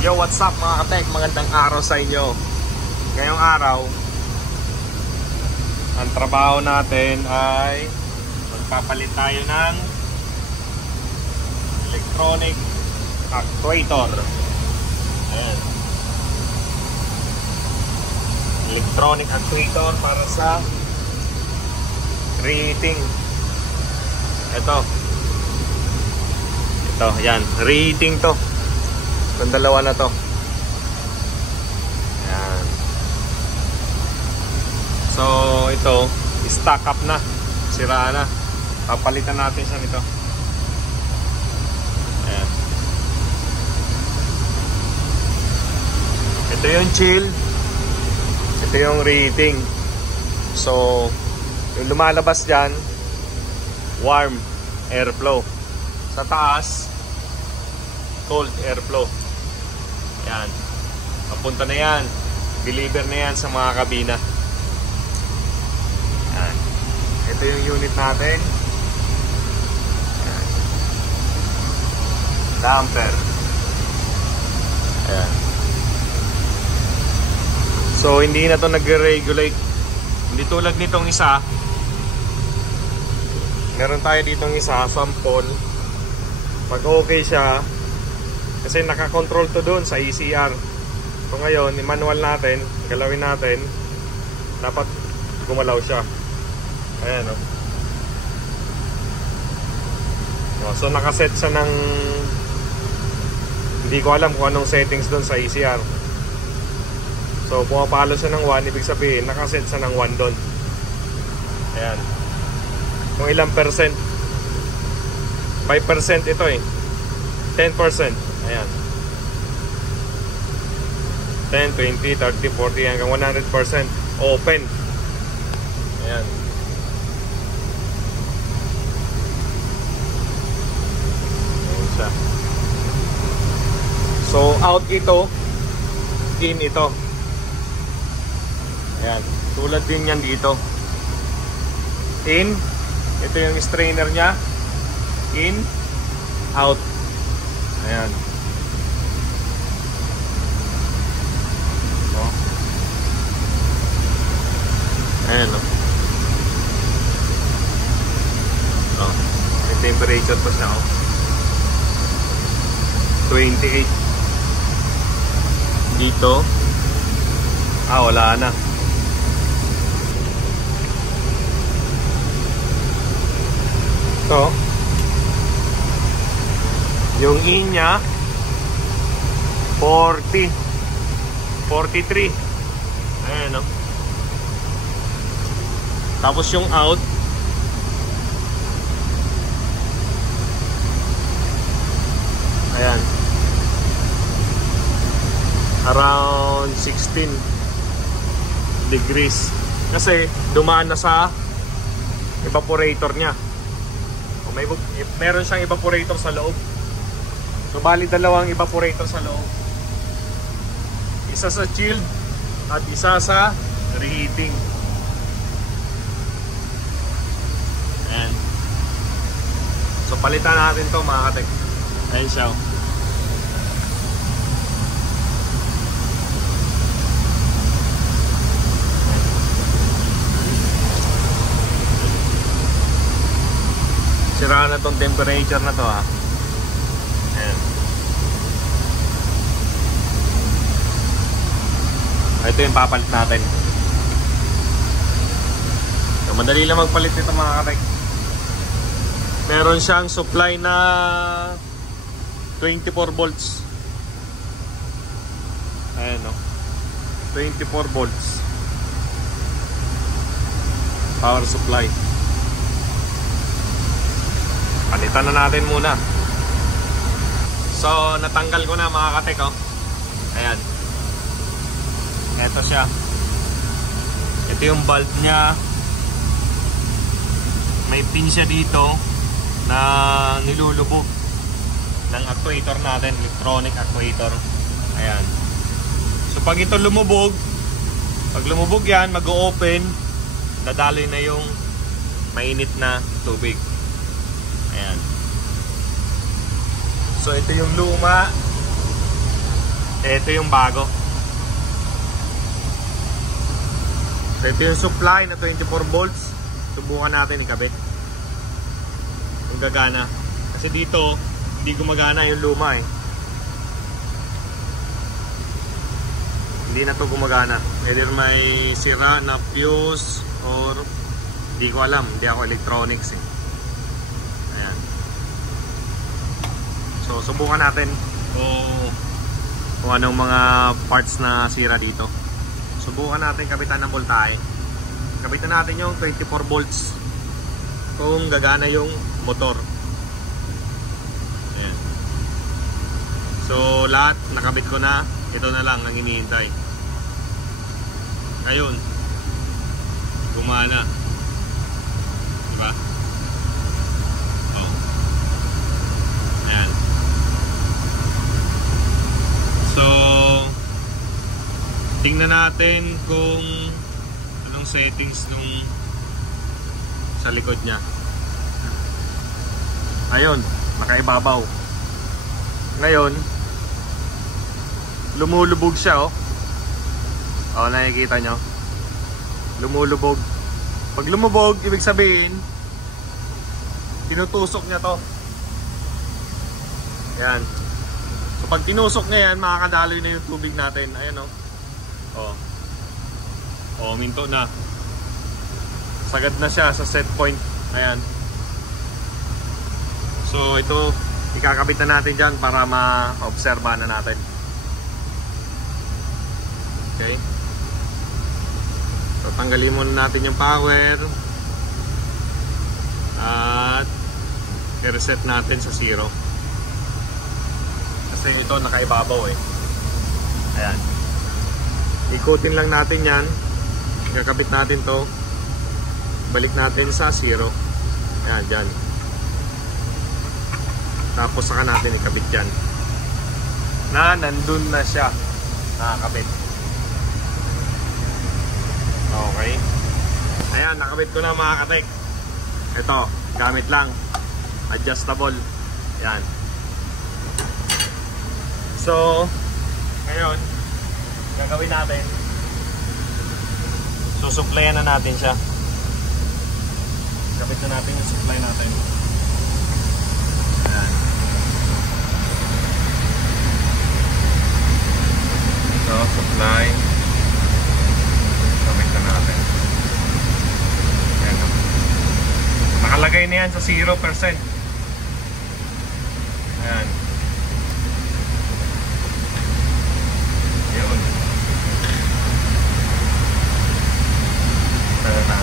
Yo, what's up mga katek? Magandang araw sa inyo. Ngayong araw, ang trabaho natin ay magpapalit tayo ng electronic actuator. Ayan. Electronic actuator para sa reheating. Ito, yan, reheating to. Itong dalawa na to. Ayan. So, ito, stock up na. Sira na. Papalitan natin siya nito. Ayan. Ito yung chill. Ito yung reheating. So, yung lumalabas dyan, warm airflow. Sa taas, cold airflow. Yan. Papunta na yan. Deliver na yan sa mga kabina. Yan. Ito yung unit natin. Yan. Damper. Ayan. So, hindi na ito nag-regulate. Hindi tulad nitong isa. Meron tayo ditong isa, sample. Pag okay siya, kasi nakakontrol to doon sa ECR. So ngayon, i-manual natin, galawin natin, dapat gumalaw siya. Ayan o. So nakaset siya ng, hindi ko alam kung anong settings doon sa ECR. So pumapalo siya ng 1, ibig sabihin nakaset siya ng 1 doon. Ayan. Kung ilang percent, 5% ito eh, 10%. Ayan. 10, 20, 30, 40 hanggang 100% open. Ayan. Ayan siya. So out ito, in ito. Ayan. Tulad din yan dito. In, ito yung strainer nya. In, out. Ayan. Oh. Ayan, oh. Oh. May temperature pa siya, oh. 28. Dito. Wala na. So, yung in nya 40, 43. Ayan, no? Tapos yung out, ayan, around 16 degrees. Kasi dumaan na sa evaporator nya. Meron siyang evaporator sa loob. So bali dalawang evaporator sa loob. Isa sa chilled at isa sa reheating. Ayan. So palitan natin to mga katek. Ayan siya. Sira na tong temperature na to ha. Ayan. Ito yung papalit natin. So, madali lang magpalit nito mga katek. Meron siyang supply na 24 volts. Ayan o. 24 volts. Power supply. Palitan na natin muna. So, natanggal ko na mga katek, oh. Ayan. Ito siya. Ito yung bulb nya. May pin siya dito na nilulubog ng actuator natin, electronic actuator. Ayan. So, pag ito lumubog, pag lumubog yan, mag-o-open, dadaloy na yung mainit na tubig. Ayan. So ito yung luma. Ito yung bago. So, ito yung supply na 24 volts. Subukan natin ikabit kung gagana. Kasi dito hindi gumagana yung luma eh. Hindi na to gumagana. Either may sira na fuse or hindi ko alam. Hindi ako electronics eh. Ayan. So subukan natin kung anong mga parts na sira dito. Subukan natin kabitan ng voltahe. Kabitan natin yung 24 volts kung gagana yung motor. Ayan. So lahat nakabit ko na. Ito na lang ang hinihintay. Ngayon gumana, diba? Oh. Ayan. So tingnan natin kung anong settings nung sa likod niya. Ayun, nakaibabaw. Ngayon lumulubog siya oh. Oh, nakikita nyo? Lumulubog. Pag lumubog, ibig sabihin tinutusok niya to. Ayan. So pag tinusok niya yan, makakadaloy na yung tubig natin. Ayan oh. Oh. Oh, minto na. Sagad na siya sa set point. Ayan. So ito, ikakabit na natin dyan para ma-obserba na natin. Okay. So tanggalin muna natin yung power at i-reset natin sa 0 kasi ito nakaibabaw eh. Ayan. Ikutin lang natin yan. Ikakabit natin to. Balik natin sa 0. Ayan, dyan. Tapos saka natin ikabit yan na nandun na siya nakakabit. Okay. Ayan, nakabit ko na mga katek. Ito, gamit lang. Adjustable. Ayan. So, ngayon, gagawin natin. Susuplayan na natin siya. Kabit na natin yung supply natin. Ayan. So, supply. Natin. Ayan. Nakalagay na yan sa 0%. Ayan. Yun. Ayan na.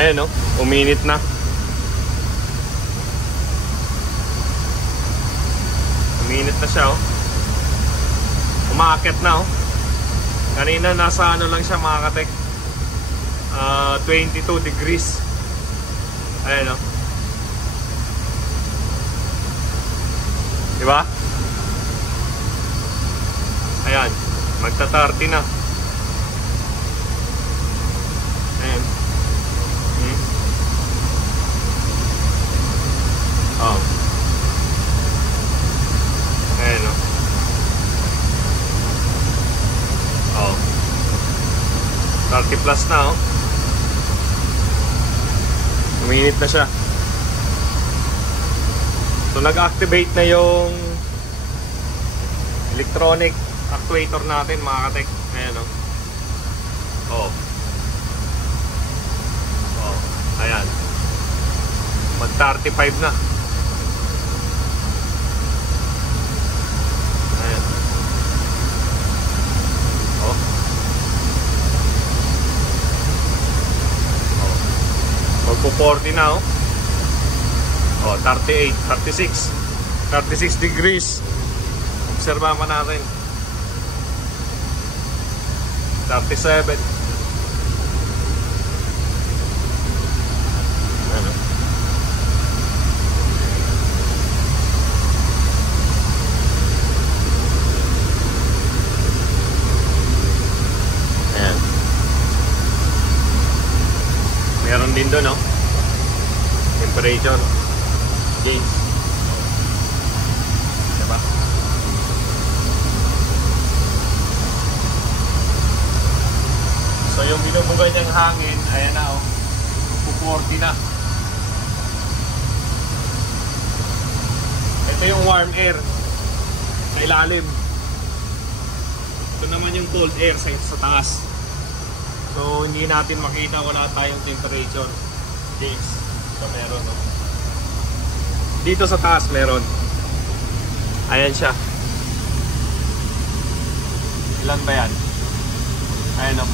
Ayan o, uminit na. Uminit na siya o. Umaakit na o. Kanina nasa ano lang siya mga katek, 22 degrees. Ayan o. Diba? Ayan, magta-30 na. Ayan. Oh. Ayan o. Oh. 30 plus na o. Uminit na siya. So nag-activate na yung electronic actuator natin mga katek. Ayan o. Oh. Oh. Ayan. Mag 35 na. Magpo 40 na oh. Oh, 38, 36 degrees. Obserbahan pa natin. 37. Ano? Ayan. Meron din doon, no? Temperature gauge. Diba? So yung binubugan niyang hangin, ayan na, oh. 240 na. Ito yung warm air sa ilalim. Ito naman yung cold air sa taas. So hindi natin makita, wala tayong temperature gauge. Ito meron, no? Dito sa taas meron. Ayan siya. Ilan ba yan? Ayan, no?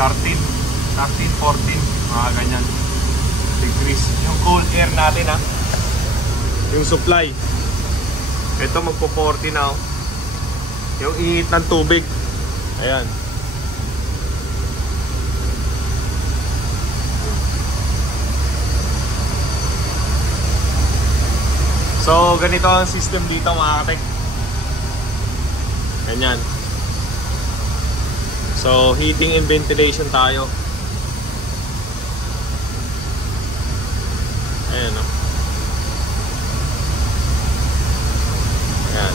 13, 14, mga ganyan degrees. Yung cold air natin, ha, yung supply, ito magpo 40 na, oh. Yung init ng tubig, ayan. So ganito ang system dito, mga katek. Ganyan. So, heating and ventilation tayo. Ayan, no? Ayan.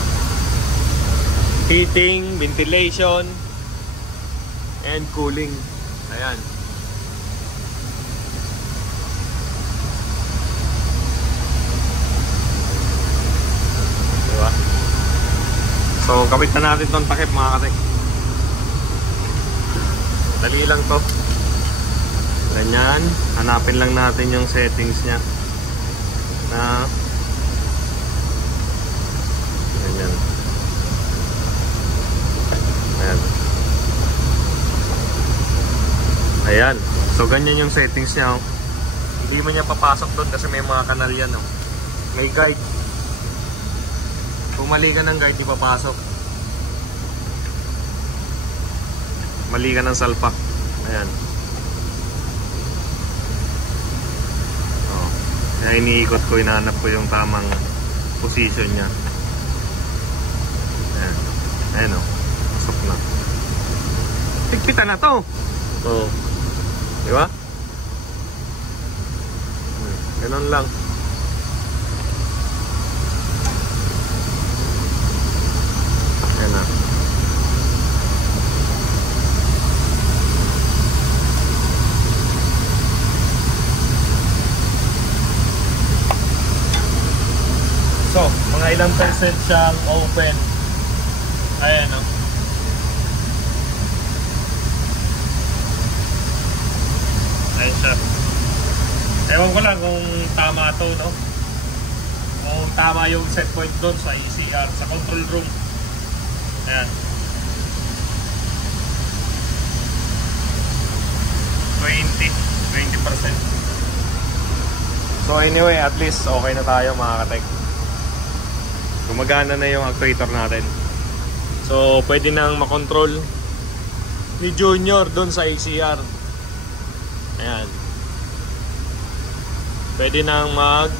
Heating, ventilation, and cooling. Ayan. Diba? So, kapit na natin itong takip, mga katek. Dali lang to. Ganyan. Hanapin lang natin yung settings nya na ganyan. Ayan. Ayan. So ganyan yung settings nya, oh. Hindi mo niya papasok doon kasi may mga kanal yan, oh. May guide. Kung mali ka ng guide, di papasok. Mali ka ng salpak. Ayan. Oh. Kaya iniikot ko, inahanap ko yung tamang position nya. Ayan. Ayan, oh. Pasok na. Tigpitan na to. Oh. Diba? Ganun lang. Ayan na. So, mga ilang percent siyang open. Ayan, no? Ayan siya. Ewan ko lang kung tama to, no? Kung tama yung set point doon sa ECR, sa control room. Ayan. 20%. So anyway, at least okay na tayo, mga katek. Gumagana na yung actuator natin. So pwede nang makontrol ni Junior doon sa ACR. Ayan. Pwede nang mag-adjust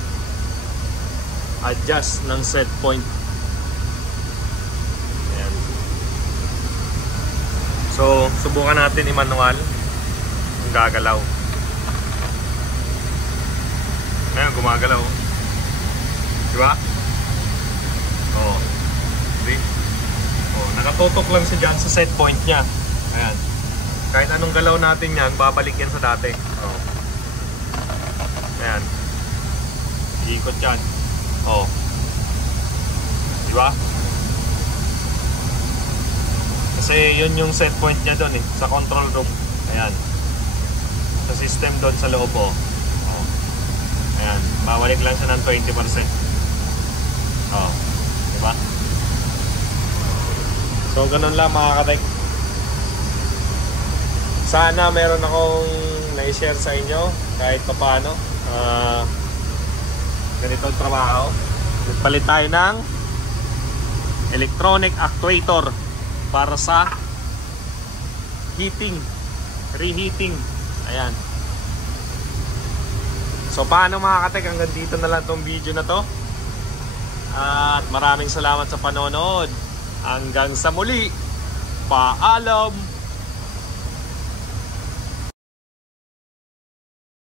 ng set point. Ayan. So subukan natin i-manual kung gagalaw. Ayan, gumagalaw. Diba? Oh. See? Oh, nakatutok lang siya dyan sa set point niya. Ayan. Kahit anong galaw natin yan, babalik yan sa dati. Oh. Ayan. Iikot yan. Oh. Diba? Kasi yun yung set point niya doon, eh, sa control room. Ayan. Sa system doon sa loob, oh. Oh. Ayan. Babalik lang siya ng 20%. Oh. Diba? So ganun lang, mga katek. Sana meron akong na-share sa inyo kahit paano. Ganito ang trabaho. Nagpalit tayo ng electronic actuator para sa heating, reheating. Ayan. So paano mga katek, hanggang dito na lang tong video na to. At maraming salamat sa panonood. Hanggang sa muli. Paalam!